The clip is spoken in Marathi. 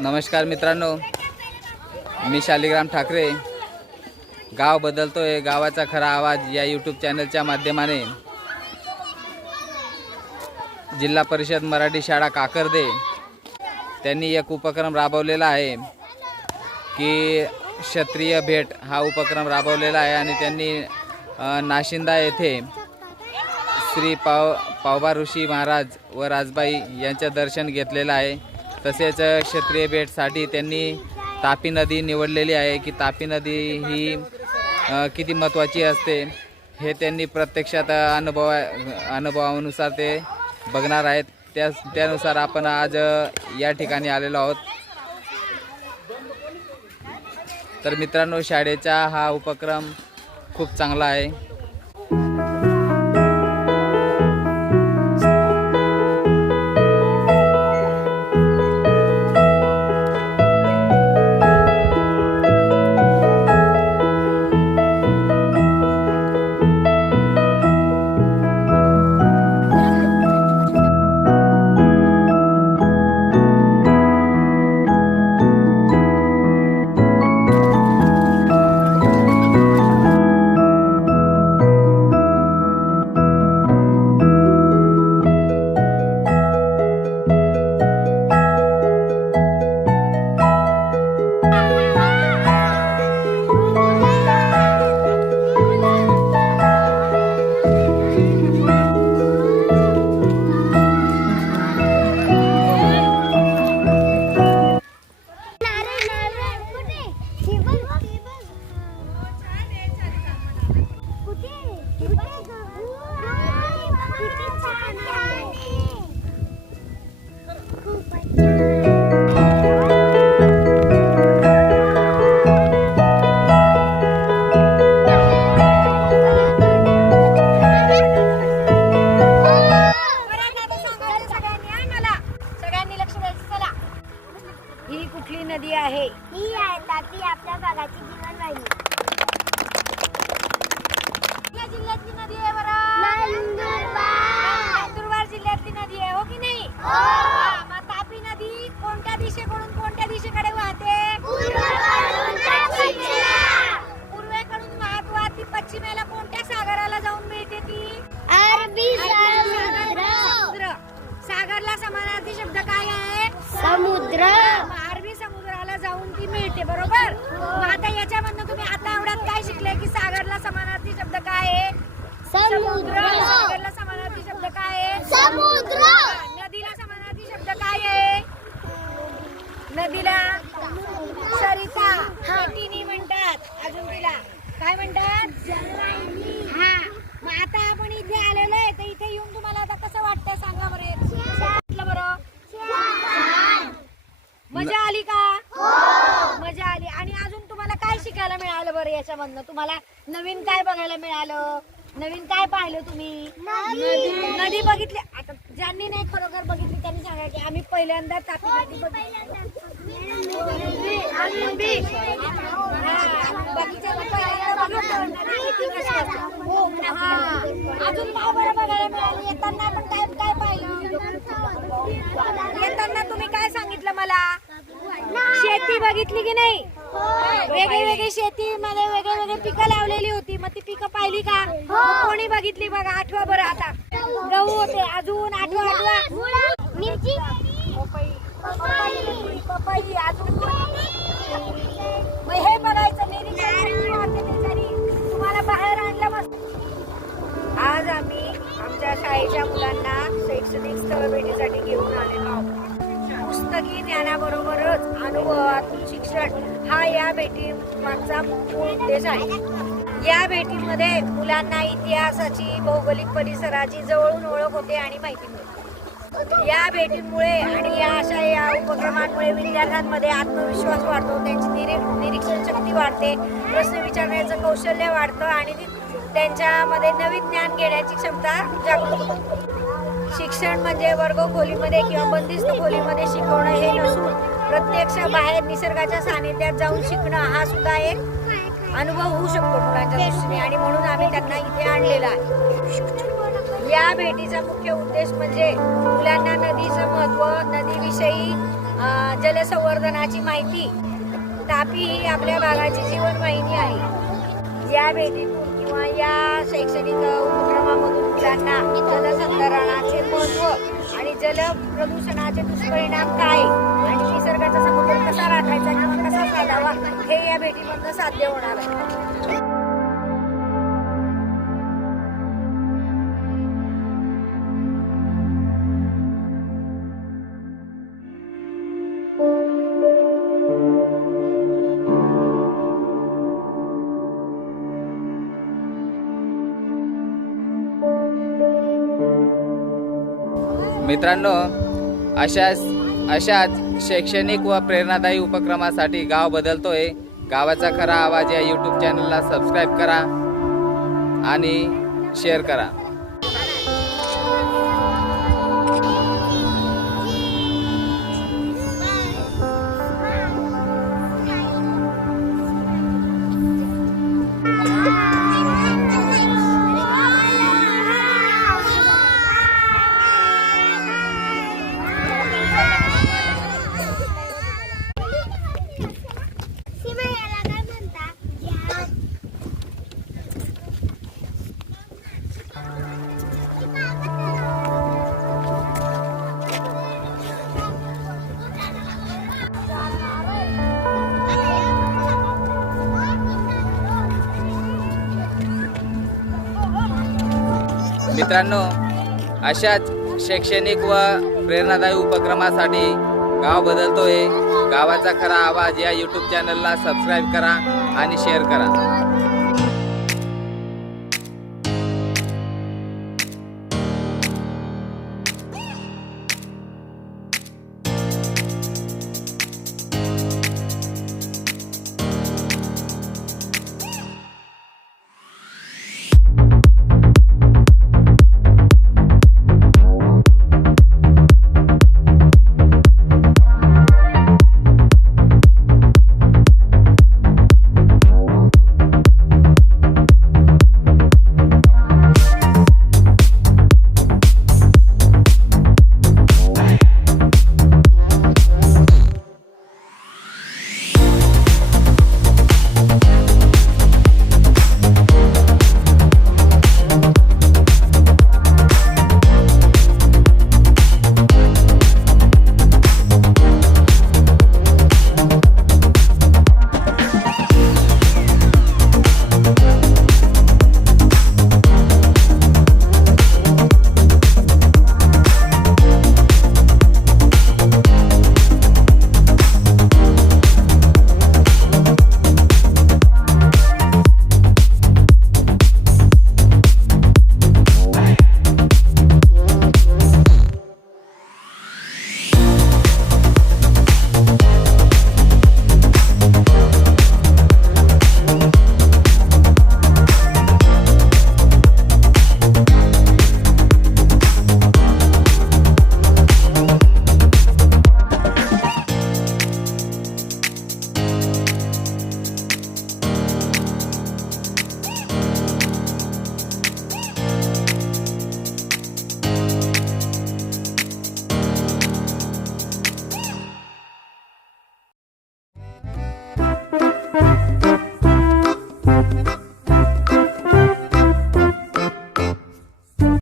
नमस्कार मित्रांनो, मी शालिग्राम ठाकरे. गाव बदलतोय, गावाचा खरा आवाज या यूट्यूब चॅनलच्या माध्यमाने जिल्हा परिषद मराठी शाळा काकर्दे त्यांनी एक उपक्रम राबवलेला आहे की क्षत्रिय भेट हा उपक्रम राबवलेला आहे आणि त्यांनी नाशिंदा येथे श्री पावबा ऋषी महाराज व राजबाई यांचे दर्शन घेतलेलं आहे. तसेच क्षत्रिय भेटसाठी त्यांनी तापी नदी निवडलेली आहे की तापी नदी ही किती महत्त्वाची असते हे त्यांनी प्रत्यक्षात अनुभवानुसार ते बघणार आहेत. त्यानुसार आपण आज या ठिकाणी आलेलो आहोत. तर मित्रांनो, शाळेचा हा उपक्रम खूप चांगला आहे. ही कुठली नदी आहे? ही आहे तापी. आपल्या भागाची जीवनवाहिनी. या जिल्ह्यातली नदी आहे बरं. नंदुरबार जिल्ह्यातली नदी आहे, हो की नाही? हो. मग तापी नदी कोणत्या दिशेकडून कोणत्या दिशेकडे वाहते? पूर्वेकडून वाहत ती पश्चिमेला कोणत्या सागराला जाऊन मिळते ती? अरबी समुद्र. सागरला समानार्थी शब्द काय आहे? समुद्र. अरबी समुद्राला जाऊन ती मिळते, बरोबर. मग आता याच्यामधनं तुम्ही आता एवढ्यात काय शिकले की सागरला समानार्थी शब्द काय आहे? समुद्र. सागरला समानार्थी शब्द काय आहे? समुद्र. नदीला समानार्थी शब्द काय आहे? नदीला सरिता, पेटिनी म्हणतात. अजून तिला काय म्हणतात? हा. मग आता आपण इथे आलेलो आहे, तर इथे येऊन तुम्हाला आता कसं वाटतंय सांगा बरं. बरं, मजा आली का? मजा आली. आणि अजून तुम्हाला काय शिकायला मिळालं बरं याच्यामधनं? तुम्हाला नवीन काय बघायला मिळालं? नवीन काय पाहिलं तुम्ही? नदी बघितली. आता ज्यांनी नाही खरोखर बघितली त्यांनी सांगा की आम्ही पहिल्यांदा तापी नदी बघितली. अजून काय बरं बघायला मिळालं? येताना आपण काय काय पाहिलं? येताना तुम्ही काय सांगितलं मला? शेती बघितली की नाही? वेगळी वेगळी शेतीमध्ये वेगळे वेगळे पिकं लावलेली होती. मग ती पिकं पाहिली का? कोणी बघितली बघा, आठवा बरं. आता गहू होते, अजून आठवा. मिरची. पपई. अजून मग हे बघायचं तुम्हाला बाहेर आणलं मस्त. आज आम्ही आमच्या शाळेच्या मुलांना शैक्षणिक स्थळ भेटीसाठी घेऊन आलेलो आहोत. पुस्तकी ज्ञानाबरोबरच अनुभवातून शिक्षण हा या भेटी मागचा मूळ उद्देश आहे. या भेटीमध्ये मुलांना इतिहासाची, भौगोलिक परिसराची जवळून ओळख होते आणि माहिती मिळते. या भेटींमुळे आणि या उपक्रमांमुळे विद्यार्थ्यांमध्ये आत्मविश्वास वाढतो, त्यांची निरीक्षण शक्ती वाढते, प्रश्न विचारण्याचं कौशल्य वाढतं आणि त्यांच्यामध्ये नवीन ज्ञान घेण्याची क्षमता जागृत होते. शिक्षण म्हणजे वर्ग खोलीमध्ये किंवा बंदिस्त खोलीमध्ये शिकवणं हे नसून प्रत्यक्ष बाहेर निसर्गाच्या सानिध्यात जाऊन शिकणं हा सुद्धा एक अनुभव होऊ शकतो मुलांच्या दृष्टीने. आणि म्हणून आम्ही त्यांना इथे आणलेला आहे. या भेटीचा मुख्य उद्देश म्हणजे मुलांना नदीचं महत्त्व, नदीविषयी जलसंवर्धनाची माहिती. तापी ही आपल्या भागाची जीवनवाहिनी आहे. या भेटीतून किंवा या शैक्षणिक उपक्रमामधून मुलांना जलसंधारणाचे महत्त्व आणि जल प्रदूषणाचे दुष्परिणाम काय आणि निसर्गाचा समतोल कसा राखायचा किंवा कसा साधावा हे या भेटीमधून साध्य होणार आहे. मित्रांनो, अशाच शैक्षणिक व प्रेरणादायी उपक्रमासाठी गाव बदलतोय गावाचा खरा आवाज या यूट्यूब चॅनलला सबस्क्राईब करा आणि शेअर करा. मित्रांनो, अशाच शैक्षणिक व प्रेरणादायी उपक्रमासाठी गाव बदलतोय गावाचा खरा आवाज या यूट्यूब चॅनलला सबस्क्राईब करा आणि शेअर करा.